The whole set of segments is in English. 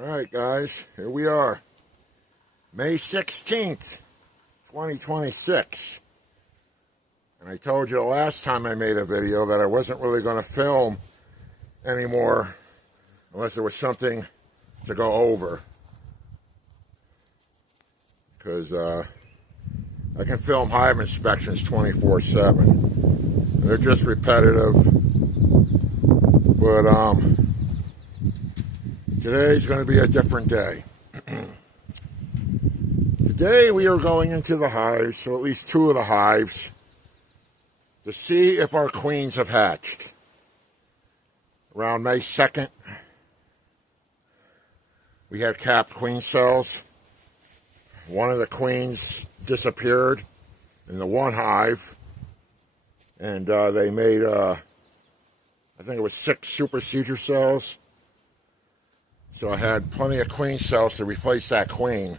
Alright guys, here we are. May 16th, 2026. And I told you the last time I made a video that I wasn't really going to film anymore unless there was something to go over. Because I can film hive inspections 24/7. They're just repetitive. But today's going to be a different day. Today we are going into the hives, so at least two of the hives, to see if our queens have hatched. Around May 2nd, we had capped queen cells. One of the queens disappeared in the one hive, and they made, I think it was 6 supersedure cells. So I had plenty of queen cells to replace that queen.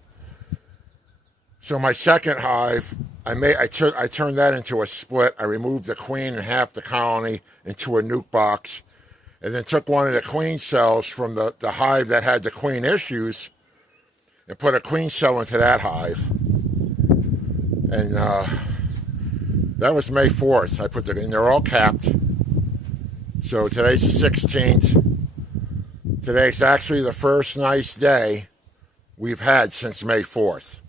So my second hive, I turned that into a split. I removed the queen and half the colony into a nuke box, and then took one of the queen cells from the hive that had the queen issues and put a queen cell into that hive. And that was May 4th. I put and they're all capped. So today's the 16th. Today's actually the first nice day we've had since May 4th.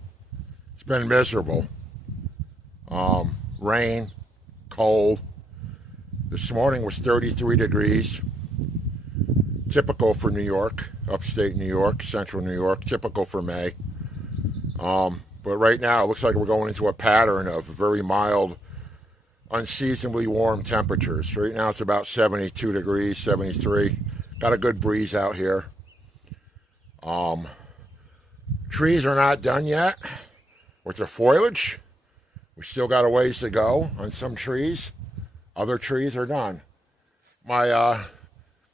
It's been miserable. Rain, cold. This morning was 33 degrees. Typical for New York, upstate New York, central New York, typical for May. But right now it looks like we're going into a pattern of very mild, unseasonably warm temperatures. Right now it's about 72 degrees, 73. Got a good breeze out here. Trees are not done yet with their foliage. We still got a ways to go on some trees. Other trees are done. My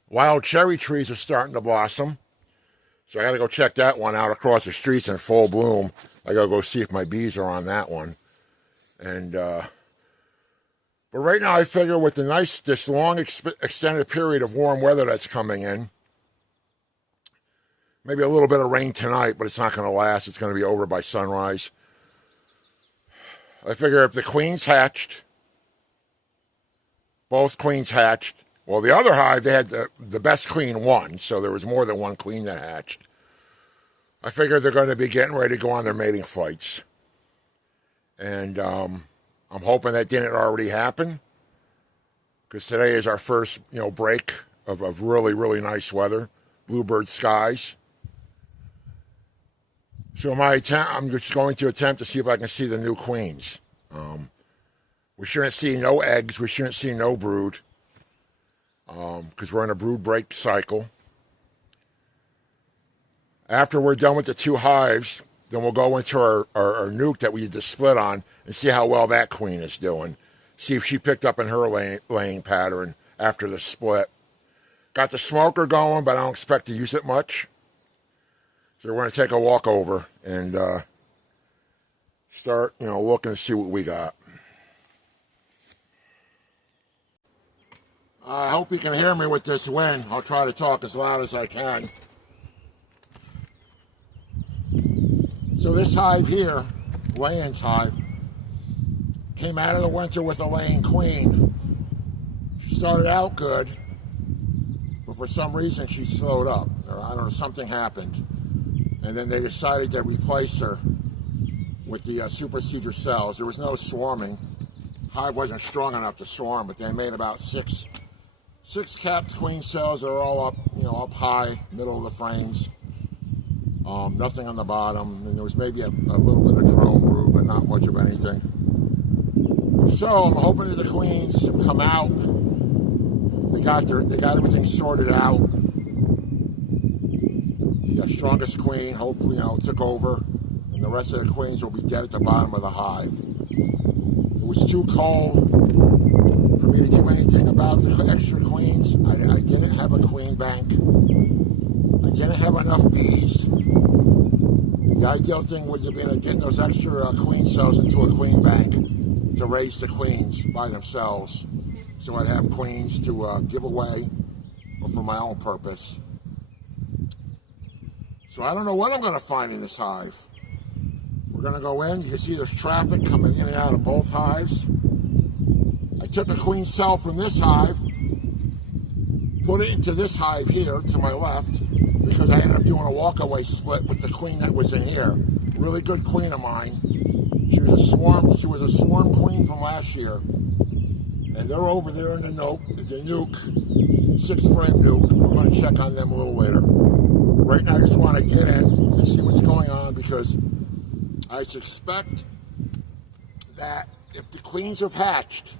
wild cherry trees are starting to blossom. So I got to go check that one out across the streets in full bloom. I got to go see if my bees are on that one. And but right now I figure with this long extended period of warm weather that's coming in, maybe a little bit of rain tonight, but it's not going to last. It's going to be over by sunrise. I figure if the queens hatched, both queens hatched. Well, the other hive, they had the best queen won, so there was more than one queen that hatched. I figure they're going to be getting ready to go on their mating flights. And I'm hoping that didn't already happen, because today is our first, break of really, really nice weather, bluebird skies. So I'm just going to attempt to see if I can see the new queens. We shouldn't see no eggs. We shouldn't see no brood, because we're in a brood break cycle. After we're done with the two hives, then we'll go into our nuke that we just split on and see how well that queen is doing. See if she picked up in her laying pattern after the split. Got the smoker going, but I don't expect to use it much. So we're going to take a walk over and start, looking to see what we got. I hope you can hear me with this wind. I'll try to talk as loud as I can. So this hive here, Laying's hive, came out of the winter with a laying queen. She started out good, but for some reason she slowed up. Or I don't know, something happened. And then they decided to replace her with the supersedure cells. There was no swarming. Hive wasn't strong enough to swarm, but they made about six capped queen cells that are all up, up high, middle of the frames. Nothing on the bottom, and there was maybe a little bit of drone brood, but not much of anything. So I'm hoping that the queens have come out. They got everything sorted out. The strongest queen, hopefully, took over, and the rest of the queens will be dead at the bottom of the hive. It was too cold for me to do anything about the extra queens. I didn't have a queen bank. I didn't have enough bees. The ideal thing would have been getting those extra queen cells into a queen bank to raise the queens by themselves. So I'd have queens to give away or for my own purpose. So I don't know what I'm going to find in this hive. We're going to go in. You can see there's traffic coming in and out of both hives. I took a queen cell from this hive, put it into this hive here to my left, because I ended up doing a walk-away split with the queen that was in here. Really good queen of mine. She was a swarm queen from last year. And they're over there in the nuke, 6-frame nuke. We're going to check on them a little later. Right now I just want to get in and see what's going on, because I suspect that if the queens have hatched,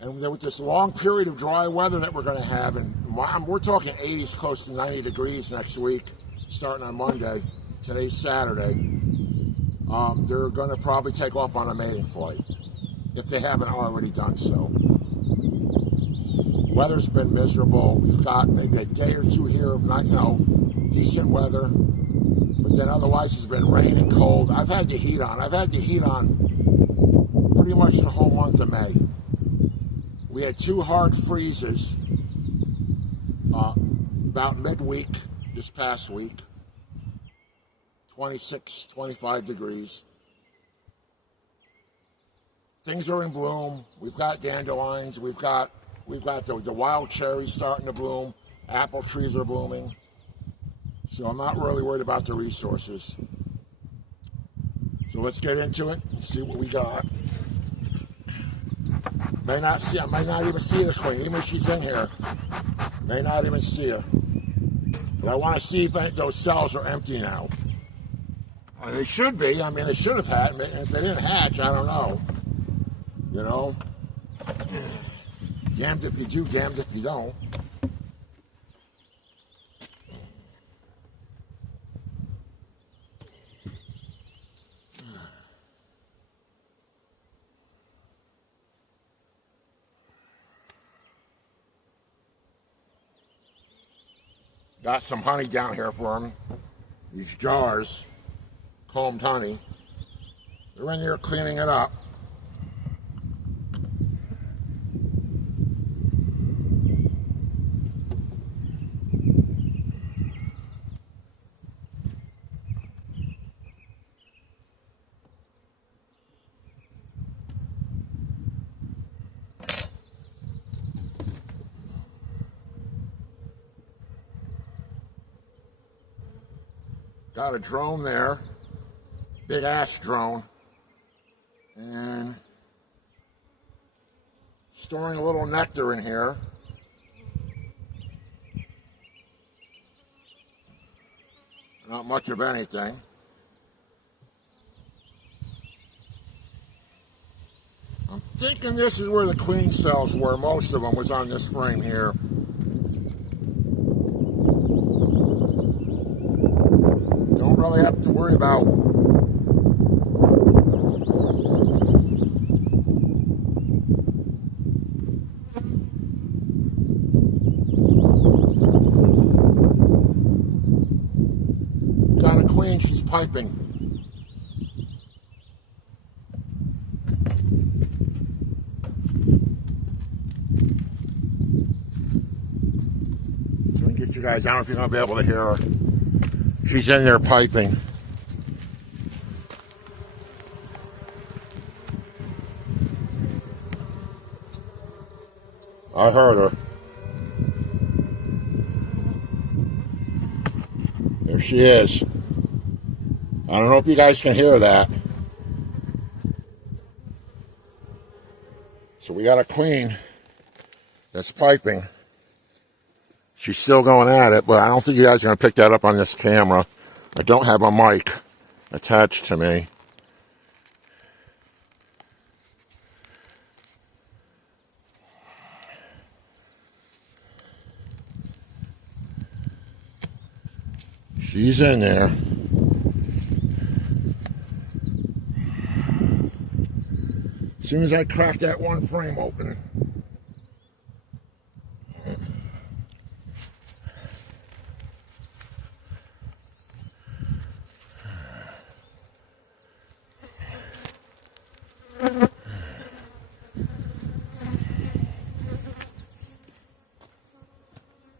and with this long period of dry weather that we're going to have, and we're talking 80s close to 90 degrees next week, starting on Monday. Today's Saturday. They're going to probably take off on a mating flight, if they haven't already done so. Weather's been miserable. We've got maybe a day or two here of not, decent weather, but then otherwise it's been rain and cold. I've had the heat on. I've had the heat on pretty much the whole month of May. We had 2 hard freezes about midweek this past week, 26, 25 degrees. Things are in bloom. We've got dandelions. We've got the wild cherries starting to bloom. Apple trees are blooming. So I'm not really worried about the resources. So let's get into it and see what we got. I might not even see the queen, even if she's in here. May not even see her. But I want to see if those cells are empty now. They should be. I mean, they should have had. If they didn't hatch, I don't know. Damned if you do, damned if you don't. Got some honey down here for them. These jars, combed honey. They're in there cleaning it up. Got a drone there, big ass drone, and storing a little nectar in here. Not much of anything. I'm thinking this is where the queen cells were. Most of them was on this frame here. Don't really have to worry about got a queen, she's piping. So we can get you guys, I don't know if you're going to be able to hear her. She's in there piping. I heard her. There she is. I don't know if you guys can hear that. So we got a queen that's piping. She's still going at it, but I don't think you guys are going to pick that up on this camera. I don't have a mic attached to me. She's in there. As soon as I crack that one frame open,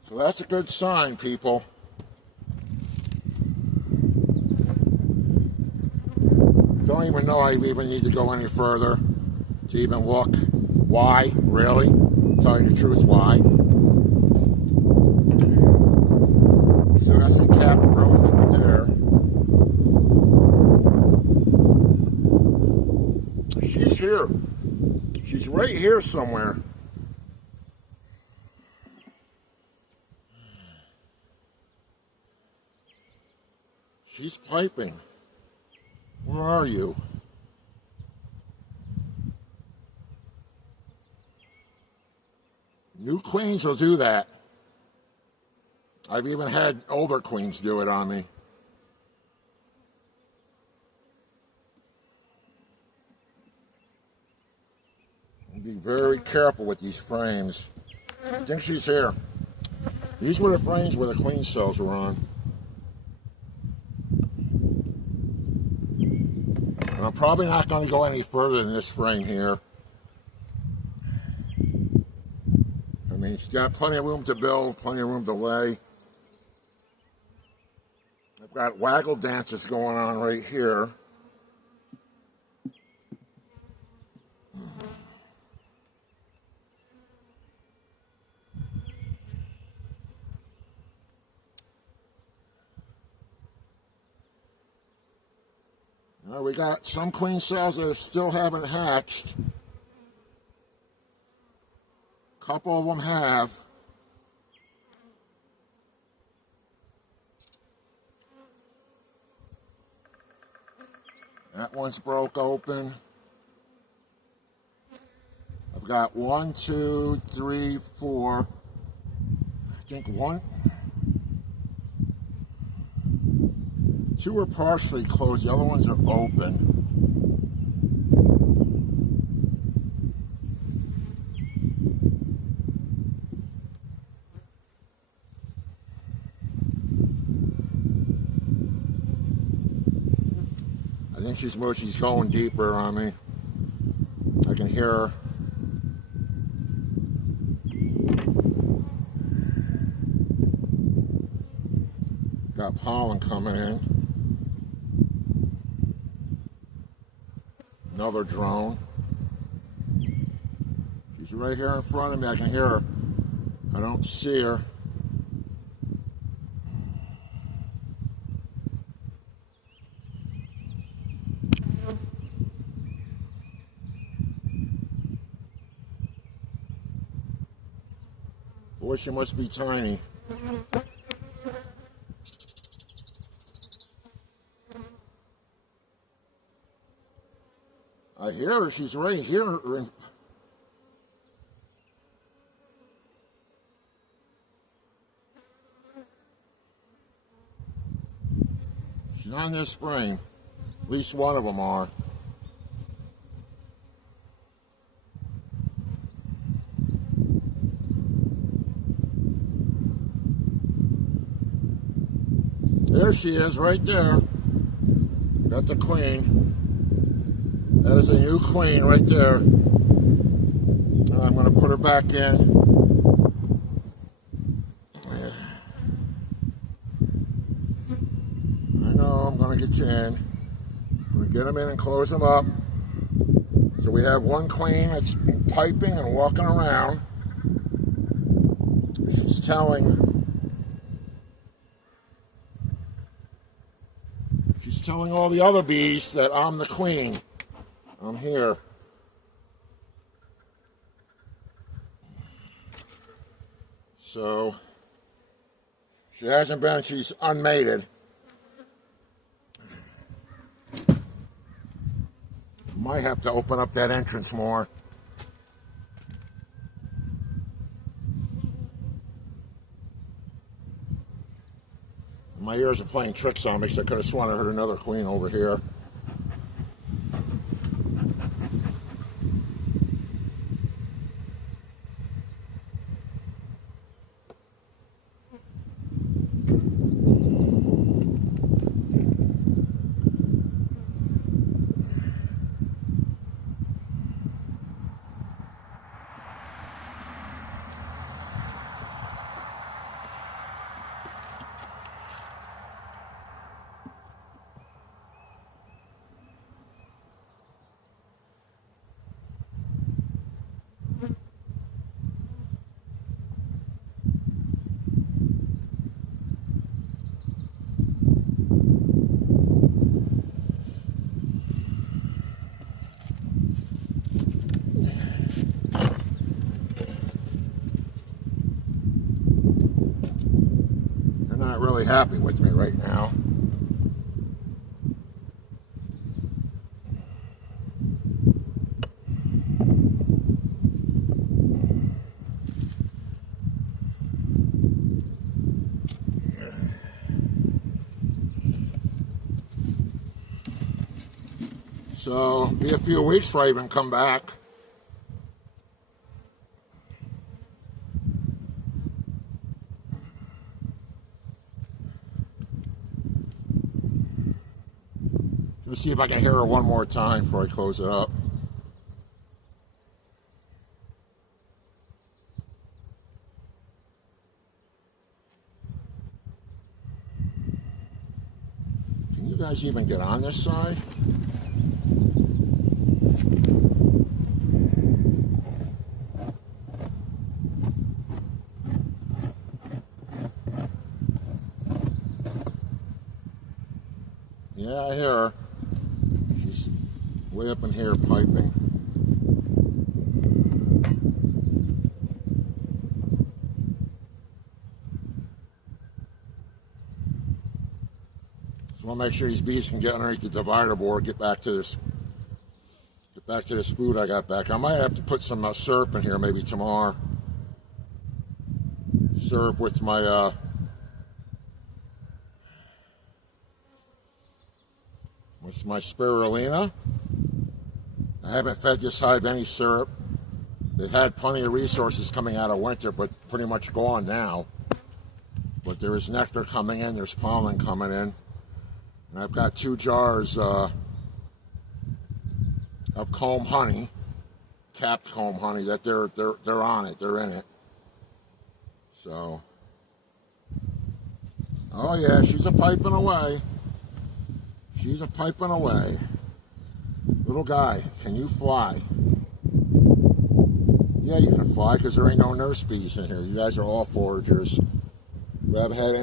so that's a good sign, people. Don't even know I even need to go any further to even look. Why? Really? Tell you the truth, why? Still got some cap growing through there. She's here. She's right here somewhere. She's piping. Where are you? New queens will do that. I've even had older queens do it on me. Be very careful with these frames. I think she's here. These were the frames where the queen cells were on. And I'm probably not going to go any further than this frame here. I mean, she's got plenty of room to build, plenty of room to lay. I've got waggle dances going on right here. Now we got some queen cells that still haven't hatched. A couple of them have. That one's broke open. I've got 1, 2, 3, 4. I think 2 are partially closed. The other ones are open. I think she's going deeper on me. I can hear her. Got pollen coming in. Another drone. She's right here in front of me. I can hear her. I don't see her. Boy, she must be tiny. I hear her. She's right here. She's on this frame. At least one of them are. There she is, right there. Got the queen. That is a new queen right there. Now I'm going to put her back in. I know, I'm going to get you in. I'm going to get them in and close them up. So we have one queen that's piping and walking around. She's telling all the other bees that I'm the queen. I'm here. So she hasn't been, she's unmated. Might have to open up that entrance more. My ears are playing tricks on me, so I could have sworn I heard another queen over here. really happy with me right now. So, be a few weeks before I even come back. Let's see if I can hear her one more time before I close it up. Can you guys even get on this side? Yeah, I hear her. She's way up in here piping. So I'll make sure these bees can get underneath the divider board, get back to this food I got back. I might have to put some syrup in here maybe tomorrow. Syrup with my spirulina. I haven't fed this hive any syrup. They had plenty of resources coming out of winter, but pretty much gone now. But there is nectar coming in, there's pollen coming in. And I've got 2 jars of comb honey, capped comb honey, that they're on it, they're in it. So, oh yeah, she's a piping away. She's a piping away. Little guy, can you fly? Yeah, you can fly because there ain't no nurse bees in here. You guys are all foragers. We haven't had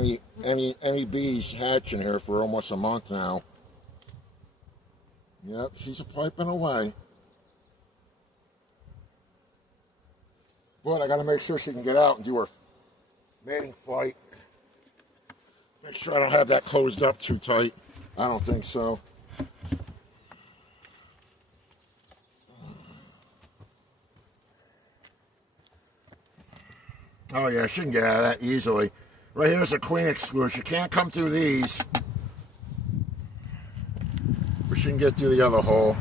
any bees hatch in here for almost a month now. Yep, she's a piping away. But I got to make sure she can get out and do her mating flight. Make sure I don't have that closed up too tight. I don't think so. Oh yeah, she can get out of that easily. Right here's a queen excluder. She can't come through these, but she can get through the other hole.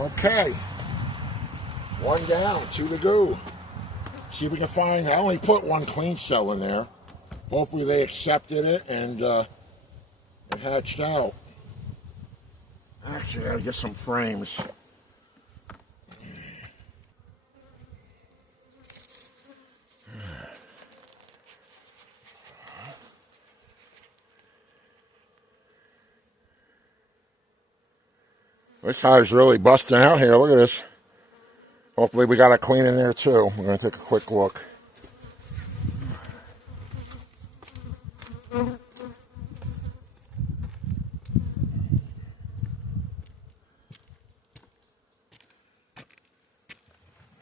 Okay. 1 down, 2 to go. See if we can find, I only put 1 queen cell in there. Hopefully they accepted it and it hatched out. Actually, I gotta get some frames. This hive's really busting out here. Look at this. Hopefully we got a queen in there too. We're going to take a quick look.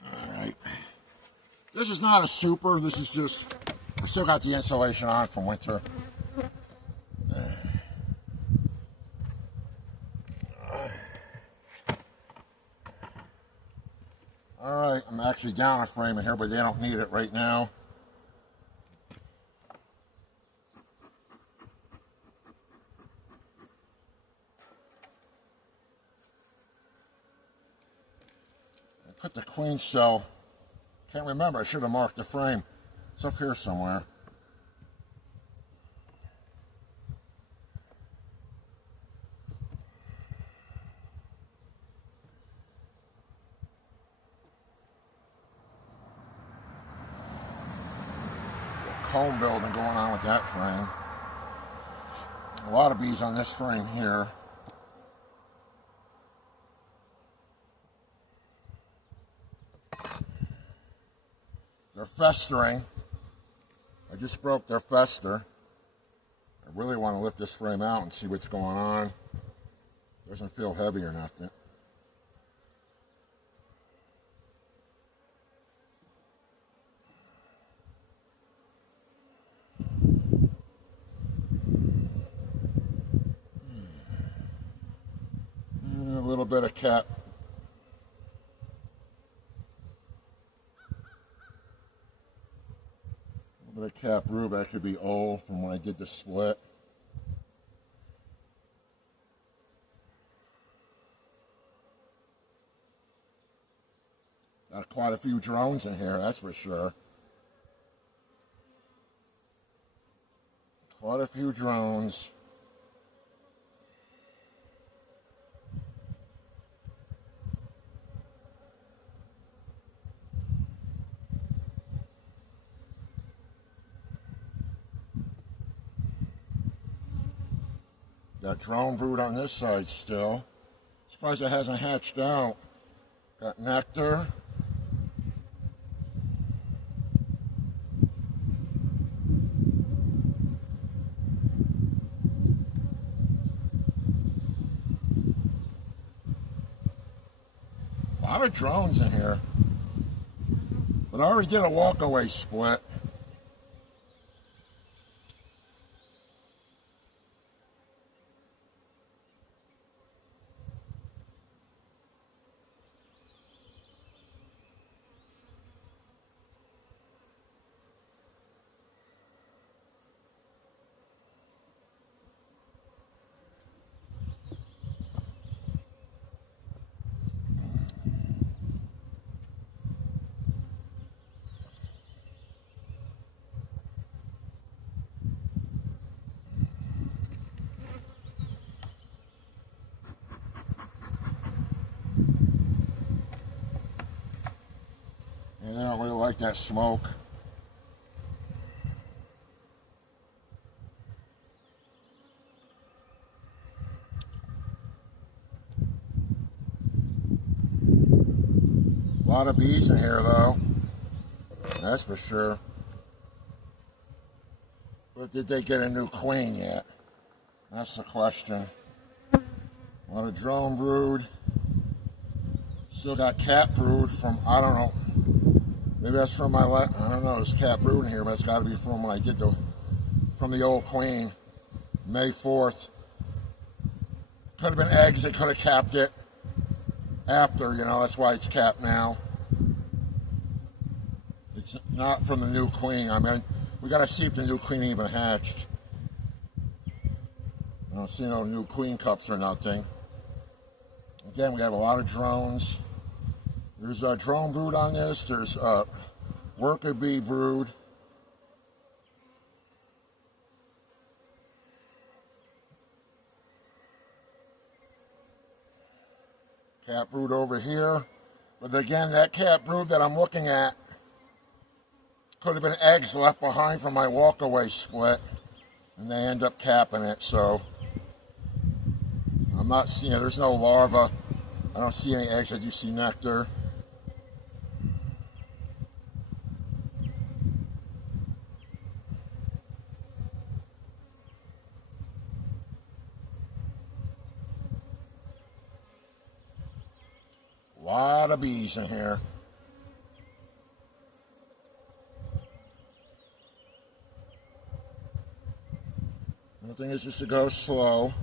Alright. This is not a super. This is just, I still got the insulation on from winter. Alright, I'm actually down a frame in here, but they don't need it right now. I put the queen cell, can't remember, I should have marked the frame. It's up here somewhere. Comb building going on with that frame. A lot of bees on this frame here. They're festering. I just broke their fester. I really want to lift this frame out and see what's going on. Doesn't feel heavy or nothing. bit of cap. A little bit of cap brood. That could be old from when I did the split. Got quite a few drones in here, that's for sure. Quite a few drones. Got drone brood on this side still. Surprised it hasn't hatched out. Got nectar. A lot of drones in here. But I already did a walk-away split. And I don't really like that smoke. A lot of bees in here though, that's for sure. But did they get a new queen yet? That's the question. A lot of drone brood. Still got cat brood from, I don't know. Maybe that's from my, I don't know, there's cat brood in here, but it's got to be from when I did from the old queen, May 4th. Could have been eggs, they could have capped it after, you know, that's why it's capped now. It's not from the new queen. I mean, we got to see if the new queen even hatched. I don't see no new queen cups or nothing. Again, we have a lot of drones. There's a drone brood on this. There's a worker bee brood. Cat brood over here. But again, that cat brood that I'm looking at could have been eggs left behind from my walk-away split. And they end up capping it, so I'm not seeing, there's no larva. I don't see any eggs. I do see nectar. A lot of bees in here. The thing is just to go slow.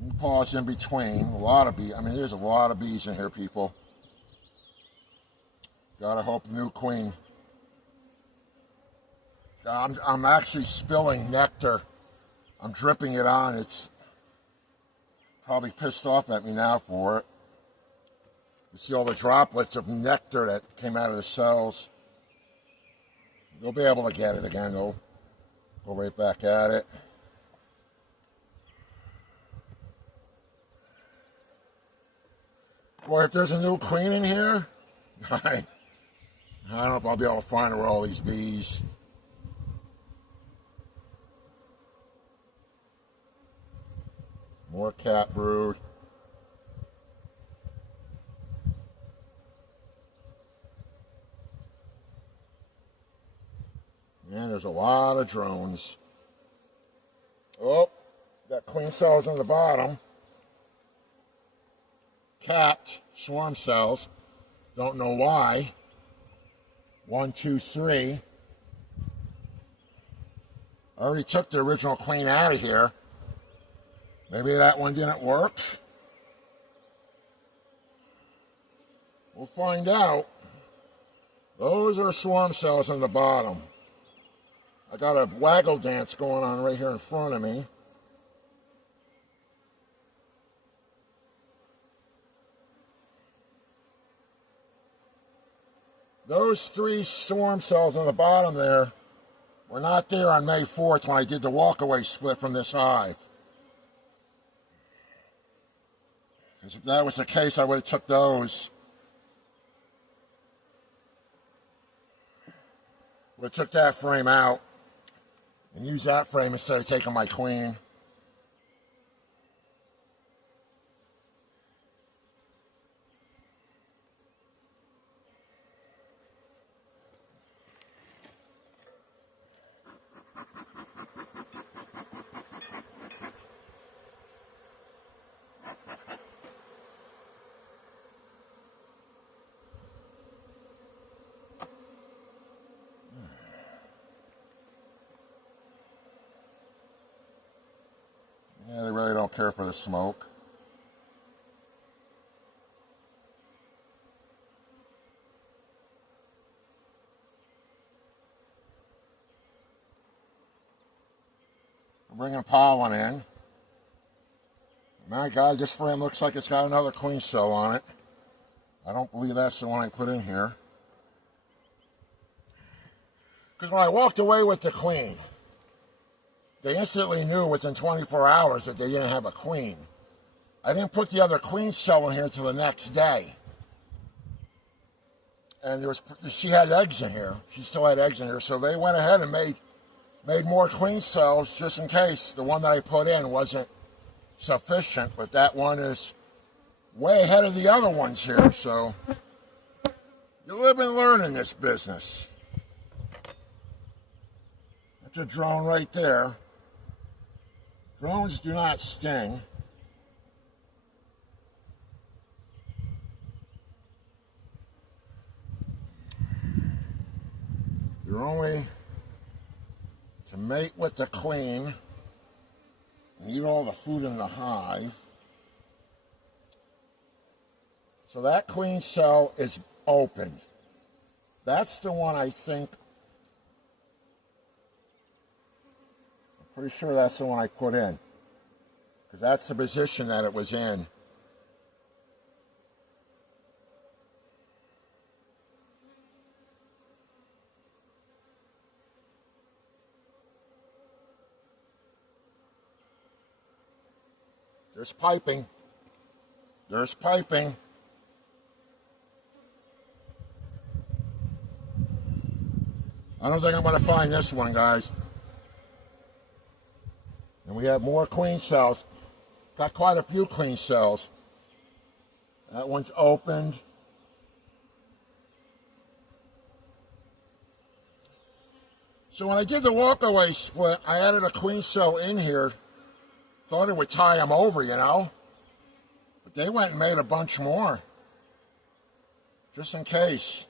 And pause in between. A lot of bees. I mean, there's a lot of bees in here, people. Gotta hope the new queen. I'm actually spilling nectar. I'm dripping it on. It's probably pissed off at me now for it. You see all the droplets of nectar that came out of the cells. They'll be able to get it again. They'll go right back at it. Boy, if there's a new queen in here, I don't know if I'll be able to find her with all these bees. More cat brood. And there's a lot of drones. Oh, got queen cells on the bottom. Capped swarm cells. Don't know why. 1, 2, 3. I already took the original queen out of here. Maybe that one didn't work. We'll find out. Those are swarm cells on the bottom. I got a waggle dance going on right here in front of me. Those 3 swarm cells on the bottom there were not there on May 4th when I did the walkaway split from this hive. Because if that was the case, I would have took those. Would have took that frame out and used that frame instead of taking my queen. Yeah, they really don't care for the smoke. We're bringing pollen in. My God, this frame looks like it's got another queen cell on it. I don't believe that's the one I put in here. Because when I walked away with the queen, they instantly knew within 24 hours that they didn't have a queen. I didn't put the other queen cell in here until the next day. And she had eggs in here. She still had eggs in here. So they went ahead and made more queen cells just in case the one that I put in wasn't sufficient. But that one is way ahead of the other ones here. So you live and learn in this business. That's a drone right there. Drones do not sting. They're only to mate with the queen and eat all the food in the hive. So that queen cell is open. That's the one I think. Pretty sure that's the one I put in, because that's the position that it was in. There's piping. There's piping. I don't think I'm going to find this one, guys. And we have more queen cells. Got quite a few queen cells. That one's opened. So when I did the walkaway split, I added a queen cell in here. Thought it would tie them over, you know. But they went and made a bunch more. Just in case.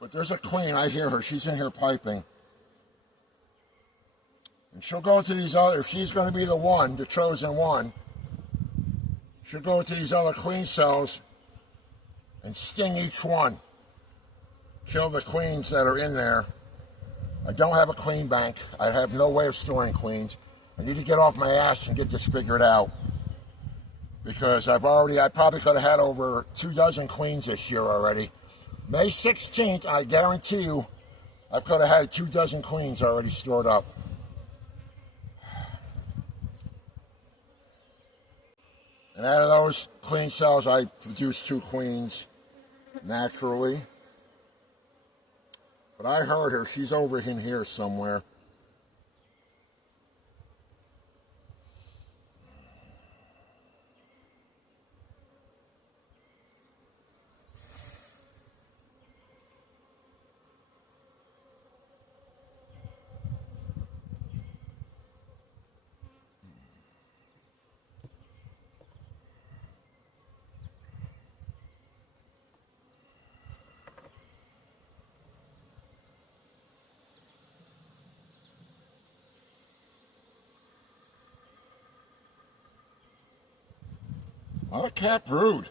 But there's a queen. I hear her. She's in here piping. And she'll go to these other, if she's going to be the one, the chosen one, she'll go to these other queen cells and sting each one. Kill the queens that are in there. I don't have a queen bank. I have no way of storing queens. I need to get off my ass and get this figured out. Because I probably could have had over 24 queens this year already. May 16th, I guarantee you, I could have had 24 queens already stored up. And out of those queen cells, I produced 2 queens naturally. But I heard her. She's over in here somewhere. A lot of cat brood.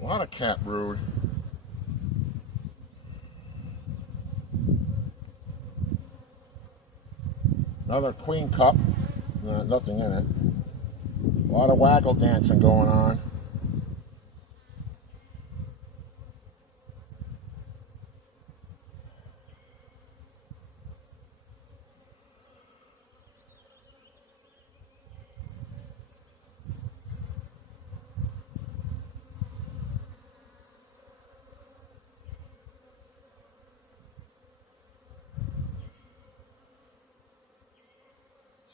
A lot of cat brood. Another queen cup. Nothing in it. A lot of waggle dancing going on.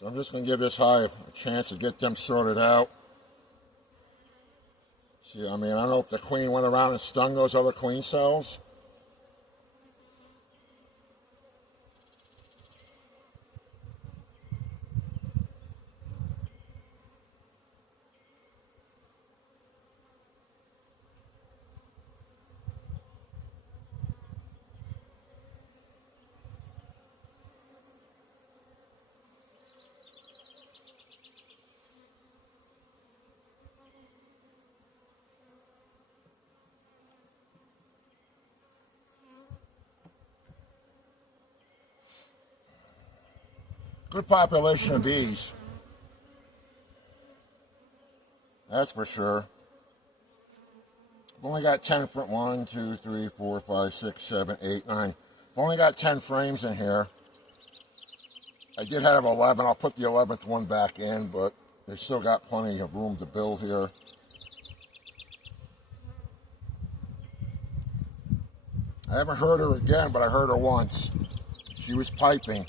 So I'm just going to give this hive a chance to get them sorted out. See, I mean, I don't know if the queen went around and stung those other queen cells. Good population of bees. That's for sure. I've only got 10 for 1, 2, 3, 4, 5, 6, 7, 8, 9. I've only got 10 frames in here. I did have 11. I'll put the 11th one back in, but they still got plenty of room to build here. I haven't heard her again, but I heard her once. She was piping.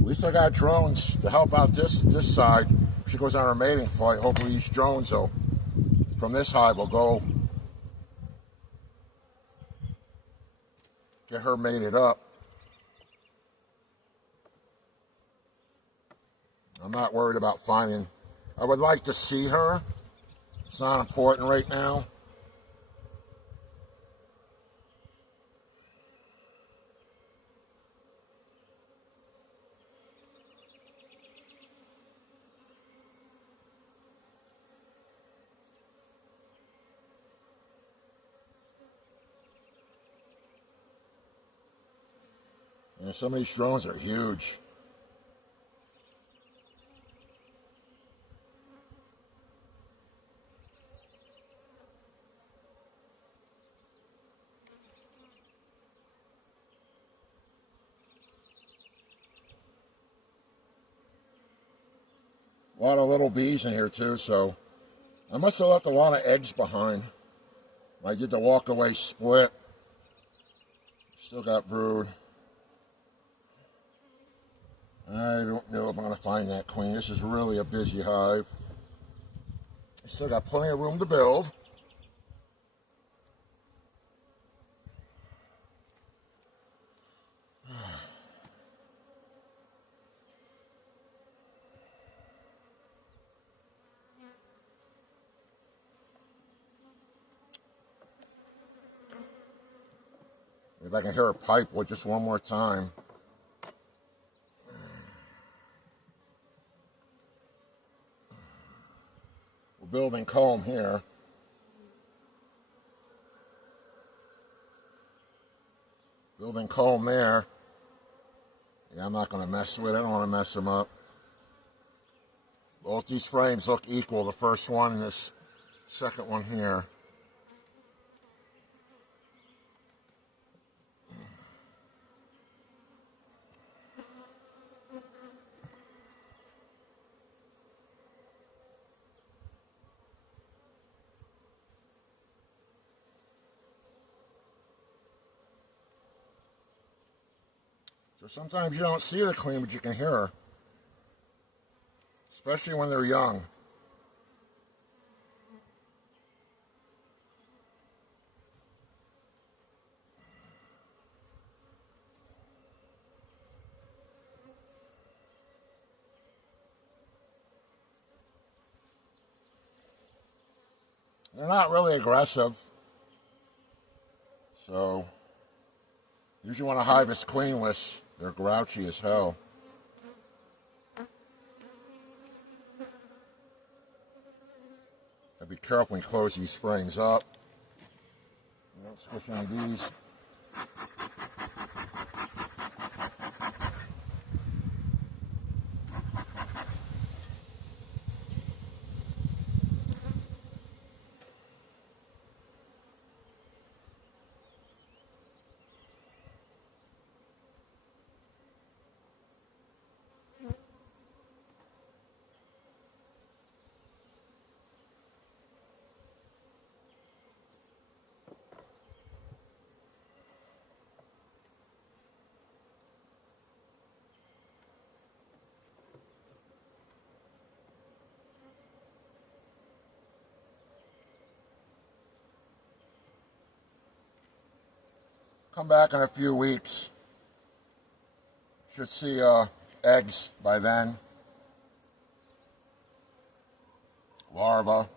At least I got drones to help out this side. She goes on her mating flight. Hopefully these drones will, from this hive, will go get her mated up. I'm not worried about finding. I would like to see her. It's not important right now. And some of these drones are huge. A lot of little bees in here too, so I must have left a lot of eggs behind. I did the walk away split. Still got brood. I don't know if I'm going to find that queen. This is really a busy hive. Still got plenty of room to build. If I can hear a pipe with just one more time. We're building comb here. Building comb there. Yeah, I'm not going to mess with it. I don't want to mess them up. Both these frames look equal. The first one and this second one here. So sometimes you don't see the queen, but you can hear her. Especially when they're young. They're not really aggressive. So usually when a hive is queenless, They're grouchy as hell. Be careful when you close these springs up. Don't squish any of these. Come back in a few weeks. Should see eggs by then. Larva.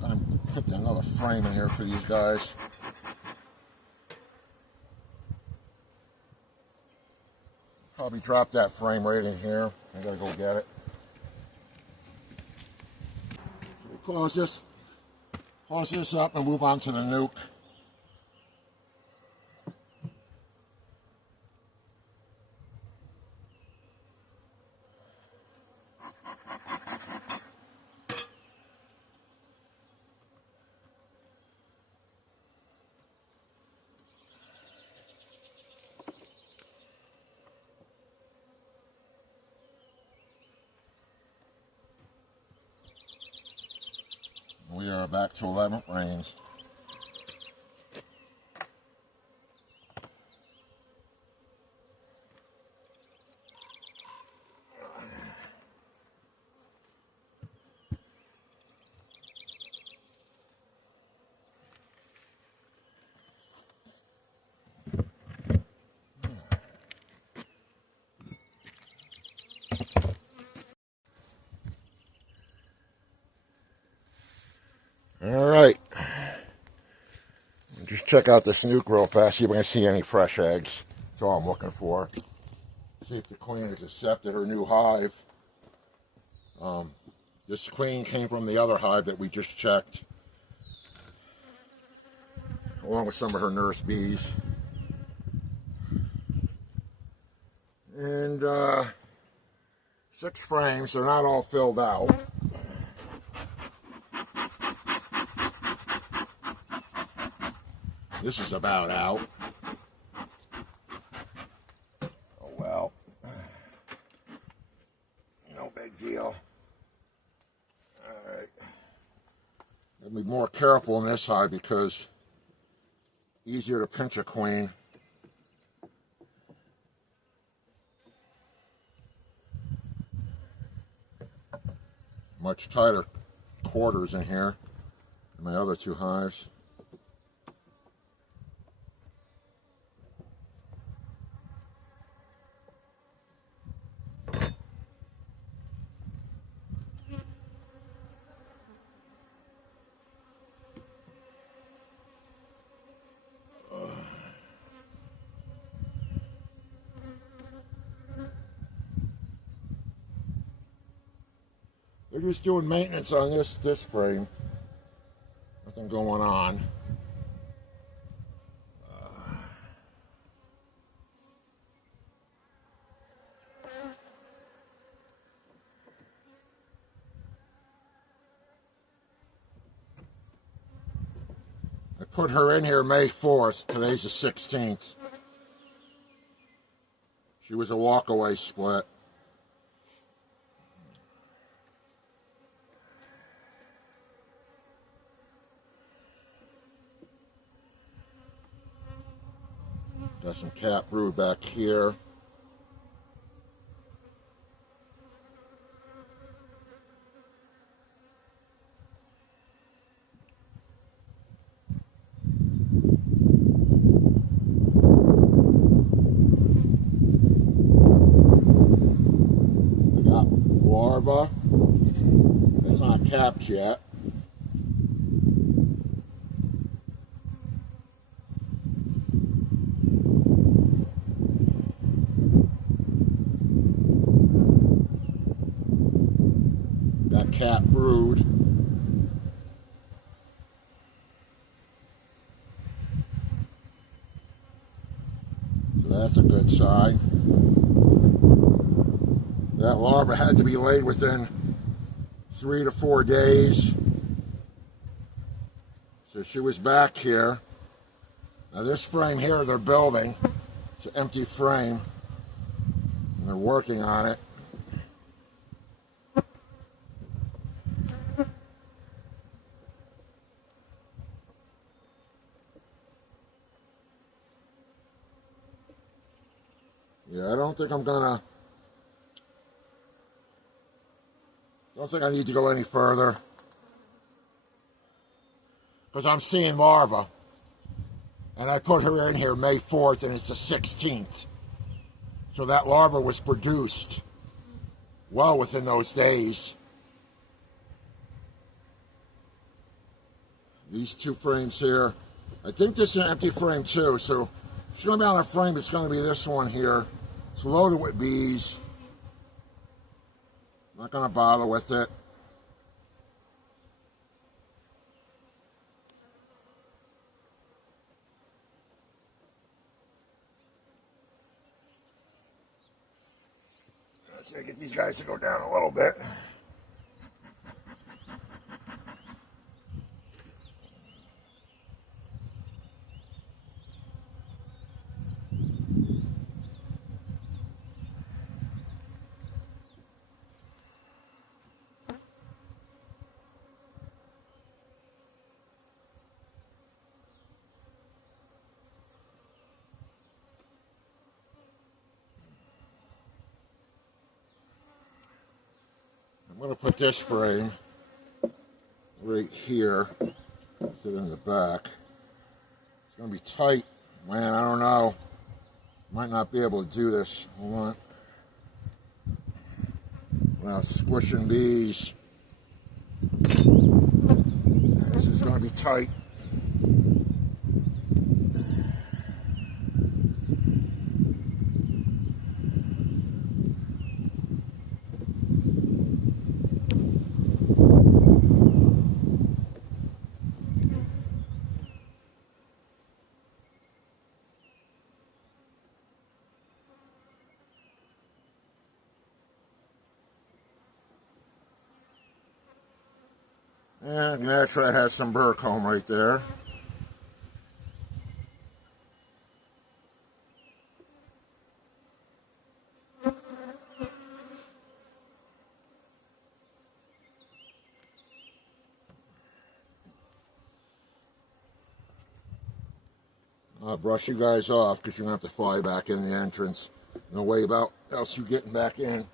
Gonna put another frame in here for these guys. Probably drop that frame right in here. I gotta go get it. So we'll close this up and move on to the nuke. We are back to 11 frames. All right. Just check out this nuke real fast, see if I can see any fresh eggs. That's all I'm looking for. See if the queen has accepted her new hive. This queen came from the other hive that we just checked, along with some of her nurse bees. And 6 frames, they're not all filled out. This is about out. Oh well. No big deal. Alright. I'll be more careful in this hive because easier to pinch a queen. Much tighter quarters in here than my other 2 hives. They're just doing maintenance on this frame. Nothing going on. I put her in here May 4th. Today's the 16th. She was a walkaway split. Got some cat brood back here. I got larva. It's not capped yet. brood. So that's a good sign. That larva had to be laid within 3 to 4 days. So she was back here. Now this frame here they're building. It's an empty frame. And they're working on it. Yeah, I don't think I need to go any further. Because I'm seeing larva. And I put her in here May 4th and it's the 16th. So that larva was produced well within those days. These 2 frames here. I think this is an empty frame too. So if it's going to be on a frame, it's going to be this one here. It's loaded with bees. Not going to bother with it. Let's get these guys to go down a little bit. I'm going to put this frame right here, sit in the back. It's going to be tight. Man, I don't know. Might not be able to do this. Hold on. Now, squishing bees. This is going to be tight. And naturally, it has some burr comb right there. I'll brush you guys off because you're going to have to fly back in the entrance. No way about else you getting back in.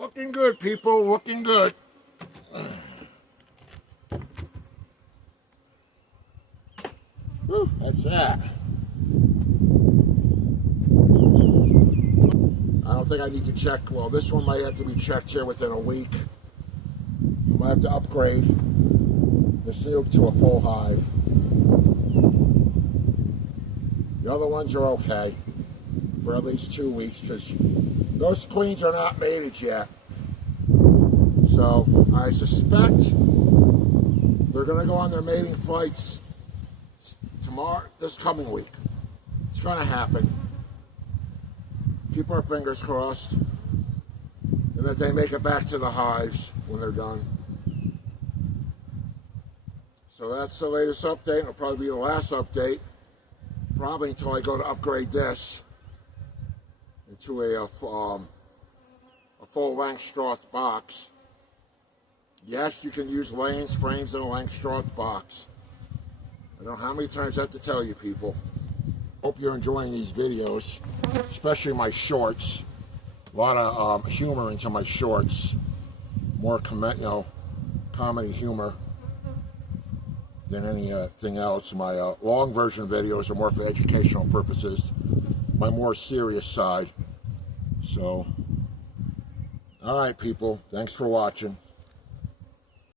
Looking good, people, looking good. Whew, that's that. I don't think I need to check. Well, this one might have to be checked here within a week. I might have to upgrade the seal to a full hive. The other ones are okay for at least 2 weeks because those queens are not mated yet. So I suspect they're going to go on their mating flights tomorrow, this coming week. It's going to happen. Keep our fingers crossed. And that they make it back to the hives when they're done. So that's the latest update. It'll probably be the last update. Probably until I go to upgrade this into a full-length Stroth box. Yes, you can use lanes, frames, and a length Stroth box. I don't know how many times I have to tell you people. Hope you're enjoying these videos, especially my shorts. A lot of humor into my shorts. More comedy humor than anything else. My long version videos are more for educational purposes. My more serious side. So, All right, people. Thanks for watching.